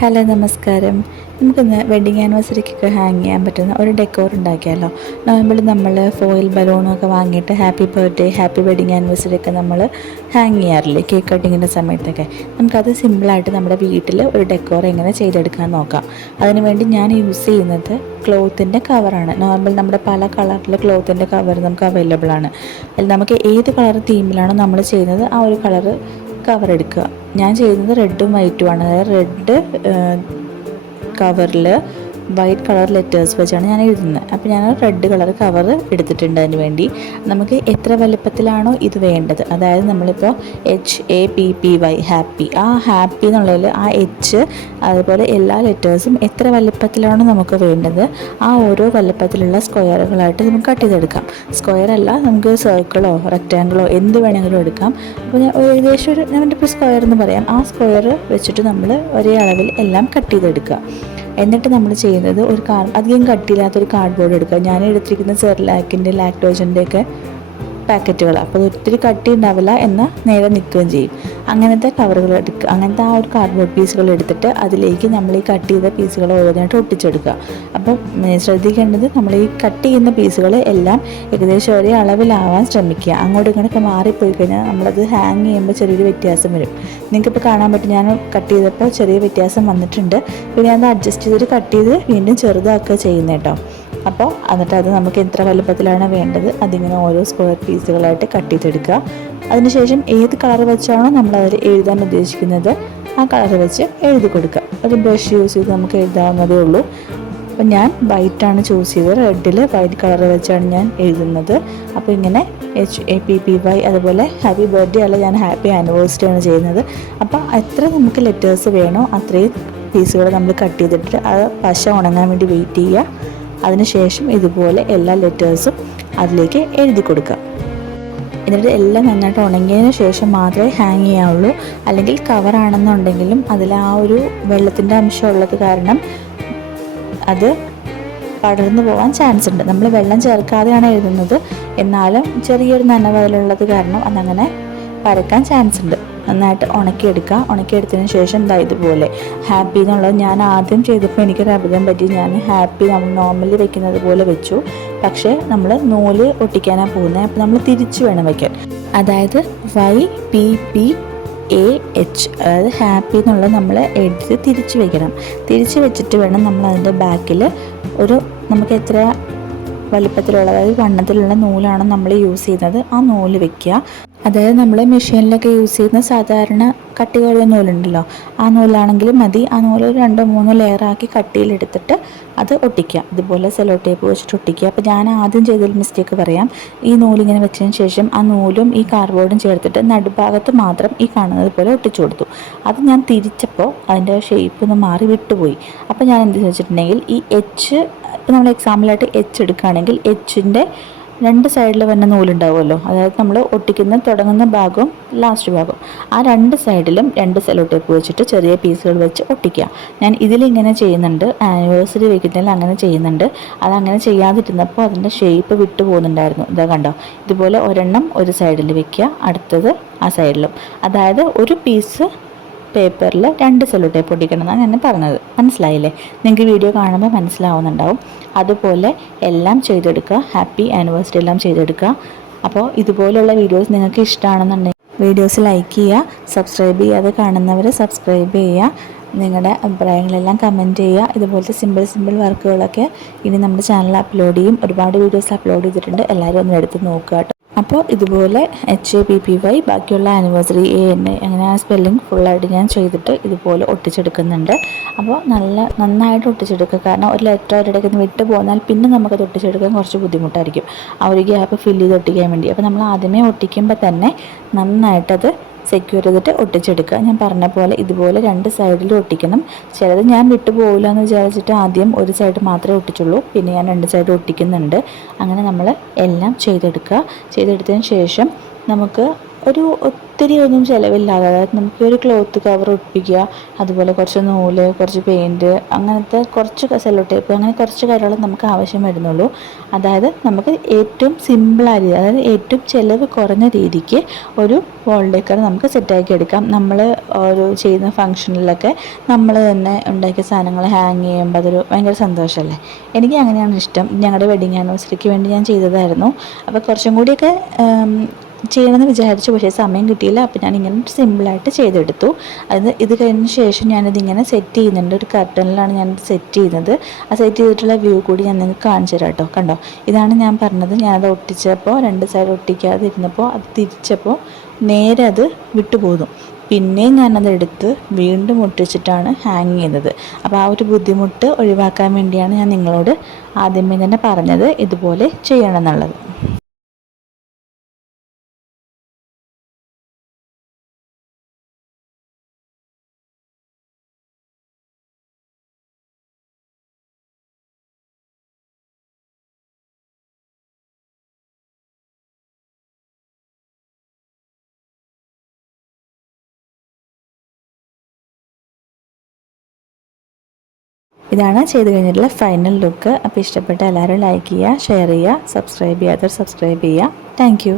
Hello നമസ്കാരം. നമുക്കിന്ന് wedding ആനിവേഴ്സറിക്കൊക്കെ hang ചെയ്യാൻ പറ്റുന്ന ഒരു ഡെക്കോർ ഉണ്ടാക്കിയാലോ. നോർമലി നമ്മൾ ഫോയിൽ ബലൂണൊക്കെ വാങ്ങിയിട്ട് happy birthday happy wedding anniversary ഒക്കെ നമ്മൾ ഹാങ് ചെയ്യാറില്ലേ കേക്ക് കട്ടിങ്ങിൻ്റെ സമയത്തൊക്കെ. നമുക്കത് സിമ്പിളായിട്ട് നമ്മുടെ വീട്ടിൽ ഒരു ഡെക്കോർ എങ്ങനെ ചെയ്തെടുക്കാൻ നോക്കാം. അതിനുവേണ്ടി ഞാൻ യൂസ് ചെയ്യുന്നത് ക്ലോത്തിൻ്റെ കവറാണ്. നോർമൽ നമ്മുടെ പല കളറിൽ ക്ലോത്തിൻ്റെ കവർ നമുക്ക് അവൈലബിൾ ആണ്. അതിൽ നമുക്ക് ഏത് കളർ തീമിലാണോ നമ്മൾ ചെയ്യുന്നത് ആ ഒരു കളറ് കവർ എടുക്കുക. ഞാൻ ചെയ്യുന്നത് റെഡും വൈറ്റുമാണ്. അതായത് റെഡ് കവറിൽ വൈറ്റ് കളർ ലെറ്റേഴ്സ് വെച്ചാണ് ഞാൻ എഴുതുന്നത്. അപ്പോൾ ഞാൻ റെഡ് കളർ കവർ എടുത്തിട്ടുണ്ട്. അതിന് വേണ്ടി നമുക്ക് എത്ര വലുപ്പത്തിലാണോ ഇത് വേണ്ടത്, അതായത് നമ്മളിപ്പോൾ HAPPY ഹാപ്പി, ആ ഹാപ്പി എന്നുള്ളതിൽ ആ എച്ച് അതുപോലെ എല്ലാ ലെറ്റേഴ്സും എത്ര വലുപ്പത്തിലാണോ നമുക്ക് വേണ്ടത് ആ ഓരോ വലുപ്പത്തിലുള്ള സ്ക്വയറുകളായിട്ട് നമുക്ക് കട്ട് ചെയ്തെടുക്കാം. സ്ക്വയർ അല്ല, നമുക്ക് സർക്കിളോ റെക്റ്റാങ്കിളോ എന്ത് വേണമെങ്കിലും എടുക്കാം. അപ്പോൾ ഞാൻ ഏകദേശം ഞാനിപ്പോൾ സ്ക്വയർ എന്ന് പറയാം. ആ സ്ക്വയർ വെച്ചിട്ട് നമ്മൾ ഒരേ അളവിൽ എല്ലാം കട്ട് ചെയ്തെടുക്കുക. എന്നിട്ട് നമ്മൾ ചെയ്യുന്നത് അധികം കട്ടിയില്ലാത്തൊരു കാർഡ്ബോർഡ് എടുക്കുക. ഞാൻ എടുത്തിരിക്കുന്ന സെർലാക്കിൻ്റെ ലാക്ടോജൻ്റെ ഒക്കെ പാക്കറ്റുകൾ, അപ്പോൾ ഒത്തിരി കട്ടി ഉണ്ടാവില്ല എന്നാൽ നേരെ നിൽക്കുകയും ചെയ്യും. അങ്ങനത്തെ കവറുകൾ എടുക്കുക. അങ്ങനത്തെ ആ ഒരു കാർഡ്ബോർഡ് പീസുകൾ എടുത്തിട്ട് അതിലേക്ക് നമ്മൾ ഈ കട്ട് ചെയ്ത പീസുകൾ ഓരോന്നായിട്ട് ഒട്ടിച്ചെടുക്കുക. അപ്പം ശ്രദ്ധിക്കേണ്ടത്, നമ്മൾ ഈ കട്ട് ചെയ്യുന്ന പീസുകൾ എല്ലാം ഏകദേശം ഒരേ അളവിലാവാൻ ശ്രമിക്കുക. അങ്ങോട്ടും ഇങ്ങോട്ടൊക്കെ മാറിപ്പോയി കഴിഞ്ഞാൽ നമ്മളത് ഹാങ് ചെയ്യുമ്പോൾ ചെറിയൊരു വ്യത്യാസം വരും. നിങ്ങൾക്കിപ്പോൾ കാണാൻ പറ്റും, ഞാൻ കട്ട് ചെയ്തപ്പോൾ ചെറിയ വ്യത്യാസം വന്നിട്ടുണ്ട്. പിന്നെ അത് അഡ്ജസ്റ്റ് ചെയ്തിട്ട് കട്ട് ചെയ്ത് വീണ്ടും ചെറുതാക്കുക ചെയ്യുന്നത് കേട്ടോ. അപ്പോൾ എന്നിട്ട് അത് നമുക്ക് എത്ര വലുപ്പത്തിലാണ് വേണ്ടത് അതിങ്ങനെ ഓരോ സ്ക്വയർ പീസുകളായിട്ട് കട്ട് ചെയ്തെടുക്കുക. അതിനുശേഷം ഏത് കളർ വെച്ചാണോ നമ്മൾ അതിൽ എഴുതാൻ ഉദ്ദേശിക്കുന്നത് ആ കളർ വെച്ച് എഴുതി കൊടുക്കുക. ഒരു ബ്രഷ് യൂസ് ചെയ്ത് നമുക്ക് എഴുതാവുന്നതേ ഉള്ളൂ. അപ്പോൾ ഞാൻ വൈറ്റാണ് ചൂസ് ചെയ്തത്. റെഡിൽ വൈറ്റ് കളർ വെച്ചാണ് ഞാൻ എഴുതുന്നത്. അപ്പോൾ ഇങ്ങനെ HAPPY അതുപോലെ ഹാപ്പി ബർത്ത്ഡേ അല്ല, ഞാൻ ഹാപ്പി ആനിവേഴ്സറി ആണ് ചെയ്യുന്നത്. അപ്പോൾ എത്ര നമുക്ക് ലെറ്റേഴ്സ് വേണോ അത്രയും പീസുകൾ നമ്മൾ കട്ട് ചെയ്തിട്ട് അത് പശ ഉണങ്ങാൻ വേണ്ടി വെയിറ്റ് ചെയ്യുക. അതിനുശേഷം ഇതുപോലെ എല്ലാ ലെറ്റേഴ്സും അതിലേക്ക് എഴുതി കൊടുക്കുക. എന്നിട്ട് എല്ലാം നന്നായിട്ട് ഉണങ്ങിയതിന് ശേഷം മാത്രമേ ഹാങ് ചെയ്യാവുള്ളൂ. അല്ലെങ്കിൽ കവറാണെന്നുണ്ടെങ്കിലും അതിൽ ആ ഒരു വെള്ളത്തിൻ്റെ അംശം ഉള്ളത് കാരണം അത് പടർന്നു പോകാൻ ചാൻസ് ഉണ്ട്. നമ്മൾ വെള്ളം ചേർക്കാതെയാണ് എഴുതുന്നത്, എന്നാലും ചെറിയൊരു നനവ് അതിലുള്ളത് കാരണം അതങ്ങനെ പരക്കാൻ ചാൻസ് ഉണ്ട്. നന്നായിട്ട് ഉണക്കിയെടുക്കുക. ഉണക്കിയെടുത്തതിന് ശേഷം ഇതുപോലെ ഹാപ്പി എന്നുള്ളത് ഞാൻ ആദ്യം ചെയ്തപ്പോൾ എനിക്കൊരു അബദ്ധം പറ്റി. ഞാൻ ഹാപ്പി നമ്മൾ നോർമലി വെക്കുന്നത് പോലെ വെച്ചു. പക്ഷേ നമ്മൾ നൂല് ഒട്ടിക്കാനാണ് പോകുന്നത്. അപ്പോൾ നമ്മൾ തിരിച്ച് വേണം വയ്ക്കാൻ. അതായത് YPPAH, അതായത് ഹാപ്പി എന്നുള്ളത് നമ്മൾ എടുത്ത് തിരിച്ച് വയ്ക്കണം. തിരിച്ച് വെച്ചിട്ട് വേണം നമ്മൾ അതിൻ്റെ ബാക്കിൽ നമുക്ക് എത്ര വലിപ്പത്തിലുള്ള, അതായത് വണ്ണത്തിലുള്ള നൂലാണ് നമ്മൾ യൂസ് ചെയ്യുന്നത് ആ നൂല് വെക്കുക. അതായത് നമ്മൾ മെഷീനിലൊക്കെ യൂസ് ചെയ്യുന്ന സാധാരണ കട്ടി കുറഞ്ഞ നൂലുണ്ടല്ലോ, ആ നൂലാണെങ്കിലും മതി. ആ നൂല് 2-3 ലെയറാക്കി കട്ടിയിലെടുത്തിട്ട് അത് ഒട്ടിക്കുക. ഇതുപോലെ സെല്ലോ ടേപ്പ് വെച്ചിട്ട് ഒട്ടിക്കുക. അപ്പോൾ ഞാൻ ആദ്യം ചെയ്തൊരു മിസ്റ്റേക്ക് പറയാം. ഈ നൂലിങ്ങനെ വെച്ചതിന് ശേഷം ആ നൂലും ഈ കാർഡ്ബോർഡും ചേർത്തിട്ട് നടുഭാഗത്ത് മാത്രം ഈ കാണുന്നത് പോലെ ഒട്ടിച്ചു കൊടുത്തു. അത് ഞാൻ തിരിച്ചപ്പോൾ അതിൻ്റെ ഷേപ്പ് ഒന്ന് മാറി വിട്ടുപോയി. അപ്പോൾ ഞാൻ എന്ത് വെച്ചിട്ടുണ്ടെങ്കിൽ ഈ നമ്മൾ എക്സാമ്പിളായിട്ട് എടുക്കുകയാണെങ്കിൽ എച്ചിൻ്റെ 2 സൈഡിൽ വന്ന നൂലുണ്ടാവുമല്ലോ, അതായത് നമ്മൾ ഒട്ടിക്കുന്ന തുടങ്ങുന്ന ഭാഗവും ലാസ്റ്റ് ഭാഗവും, ആ 2 സൈഡിലും 2 സെല്ലോ ടേപ്പ് വെച്ചിട്ട് ചെറിയ പീസുകൾ വെച്ച് ഒട്ടിക്കുക. ഞാൻ ഇതിലിങ്ങനെ ചെയ്യുന്നുണ്ട്, ആനിവേഴ്സറി വെക്കുന്നതിൽ അങ്ങനെ ചെയ്യുന്നുണ്ട്. അതങ്ങനെ ചെയ്യാതിരുന്നപ്പോൾ അതിൻ്റെ ഷേപ്പ് വിട്ടു പോകുന്നുണ്ടായിരുന്നു. ഇതാ കണ്ടോ, ഇതുപോലെ ഒരെണ്ണം ഒരു സൈഡിൽ വെക്കുക, അടുത്തത് ആ സൈഡിലും. അതായത് ഒരു പീസ് പേപ്പറിൽ 2 സെല്ലോ ടേപ്പ് ഒട്ടിക്കണം എന്നാണ് ഞാൻ പറഞ്ഞത്. മനസ്സിലായില്ലേ? നിങ്ങൾക്ക് വീഡിയോ കാണുമ്പോൾ മനസ്സിലാവുന്നുണ്ടാവും. അതുപോലെ എല്ലാം ചെയ്തെടുക്കുക. ഹാപ്പി ആനിവേഴ്സറി എല്ലാം ചെയ്തെടുക്കുക. അപ്പോൾ ഇതുപോലുള്ള വീഡിയോസ് നിങ്ങൾക്ക് ഇഷ്ടമാണെന്നുണ്ടെങ്കിൽ വീഡിയോസ് ലൈക്ക് ചെയ്യുക. സബ്സ്ക്രൈബ് ചെയ്യാതെ കാണുന്നവർ സബ്സ്ക്രൈബ് ചെയ്യുക. നിങ്ങളുടെ അഭിപ്രായങ്ങളെല്ലാം കമൻറ്റ് ചെയ്യുക. ഇതുപോലത്തെ സിമ്പിൾ വർക്കുകളൊക്കെ ഇനി നമ്മുടെ ചാനലിൽ അപ്ലോഡ് ചെയ്യും. ഒരുപാട് വീഡിയോസ് അപ്ലോഡ് ചെയ്തിട്ടുണ്ട്, എല്ലാവരും ഒന്ന് എടുത്ത് നോക്കുക കേട്ടോ. അപ്പോൾ ഇതുപോലെ HAPPY ബാക്കിയുള്ള ആനിവേഴ്സറി ANA അങ്ങനെ ആ സ്പെല്ലിംഗ് ഫുള്ളായിട്ട് ഞാൻ ചെയ്തിട്ട് ഇതുപോലെ ഒട്ടിച്ചെടുക്കുന്നുണ്ട്. അപ്പോൾ നന്നായിട്ട് ഒട്ടിച്ചെടുക്കുക. കാരണം ഒരു ലെറ്റർ ഒരിടയ്ക്ക് വിട്ട് പോന്നാൽ പിന്നെ നമുക്കത് ഒട്ടിച്ചെടുക്കാൻ കുറച്ച് ബുദ്ധിമുട്ടായിരിക്കും, ആ ഒരു ഗ്യാപ്പ് ഫില്ല് ചെയ്ത് ഒട്ടിക്കാൻ വേണ്ടി. അപ്പോൾ നമ്മൾ ആദ്യമേ ഒട്ടിക്കുമ്പോൾ തന്നെ നന്നായിട്ടത് സെക്യൂർ ചെയ്തിട്ട് ഒട്ടിച്ചെടുക്കുക. ഞാൻ പറഞ്ഞ പോലെ ഇതുപോലെ 2 സൈഡിലും ഒട്ടിക്കണം. ചിലത് ഞാൻ വിട്ടു പോകില്ല എന്ന് വിചാരിച്ചിട്ട് ആദ്യം ഒരു സൈഡ് മാത്രമേ ഒട്ടിച്ചുള്ളൂ, പിന്നെ ഞാൻ 2 സൈഡ് ഒട്ടിക്കുന്നുണ്ട്. അങ്ങനെ നമ്മൾ എല്ലാം ചെയ്തെടുക്കുക. ചെയ്തെടുത്തതിന് ശേഷം നമുക്ക് ഒരു ഒത്തിരി ഒന്നും ചിലവില്ലാതെ, അതായത് നമുക്ക് ഒരു ക്ലോത്ത് കവർ ഒട്ടിക്കുക, അതുപോലെ കുറച്ച് നൂല്, കുറച്ച് പെയിൻറ്റ്, അങ്ങനത്തെ കുറച്ച് സെല്ലോ ടേപ്പ്, അങ്ങനെ കുറച്ച് കാര്യങ്ങൾ നമുക്ക് ആവശ്യം വരുന്നുള്ളൂ. അതായത് നമുക്ക് ഏറ്റവും സിമ്പിളായ രീതി, അതായത് ഏറ്റവും ചിലവ് കുറഞ്ഞ രീതിക്ക് ഒരു വോൾ ഡെക്കർ നമുക്ക് സെറ്റാക്കി എടുക്കാം. നമ്മൾ ഒരു ചെയ്യുന്ന ഫംഗ്ഷനിലൊക്കെ നമ്മൾ തന്നെ ഉണ്ടാക്കിയ സാധനങ്ങൾ ഹാങ് ചെയ്യുമ്പോൾ അതൊരു ഭയങ്കര സന്തോഷമല്ലേ. എനിക്ക് അങ്ങനെയാണ് ഇഷ്ടം. ഞങ്ങളുടെ വെഡിങ് ആനിവേഴ്സറിക്ക് വേണ്ടി ഞാൻ ചെയ്തതായിരുന്നു. അപ്പോൾ കുറച്ചും കൂടിയൊക്കെ ചെയ്യണമെന്ന് വിചാരിച്ചു, പക്ഷേ സമയം കിട്ടിയില്ല. അപ്പോൾ ഞാനിങ്ങനെ സിമ്പിളായിട്ട് ചെയ്തെടുത്തു. ഇത് കഴിഞ്ഞ ശേഷം ഞാനിതിങ്ങനെ സെറ്റ് ചെയ്യുന്നുണ്ട്. ഒരു കർട്ടനിലാണ് ഞാൻ സെറ്റ് ചെയ്യുന്നത്. ആ സെറ്റ് ചെയ്തിട്ടുള്ള വ്യൂ കൂടി ഞാൻ നിങ്ങൾക്ക് കാണിച്ചു തരാം കേട്ടോ. കണ്ടോ, ഇതാണ് ഞാൻ പറഞ്ഞത്. ഞാനത് ഒട്ടിച്ചപ്പോൾ 2 സൈഡ് ഒട്ടിക്കാതെ ഇരുന്നപ്പോൾ അത് തിരിച്ചപ്പോൾ നേരെ അത് വിട്ടുപോകുന്നു. പിന്നെയും ഞാനതെടുത്ത് വീണ്ടും ഒട്ടിച്ചിട്ടാണ് ഹാങ് ചെയ്യുന്നത്. അപ്പോൾ ആ ഒരു ബുദ്ധിമുട്ട് ഒഴിവാക്കാൻ വേണ്ടിയാണ് ഞാൻ നിങ്ങളോട് ആദ്യമേ തന്നെ പറഞ്ഞത് ഇതുപോലെ ചെയ്യണം എന്നുള്ളത്. ഇതാണ് ചെയ്ത് കഴിഞ്ഞിട്ടുള്ള ഫൈനൽ ലുക്ക്. അപ്പോൾ ഇഷ്ടപ്പെട്ട എല്ലാവരും ലൈക്ക് ചെയ്യുക, ഷെയർ ചെയ്യുക, സബ്സ്ക്രൈബ് ചെയ്യാത്തവർ സബ്സ്ക്രൈബ് ചെയ്യുക. താങ്ക്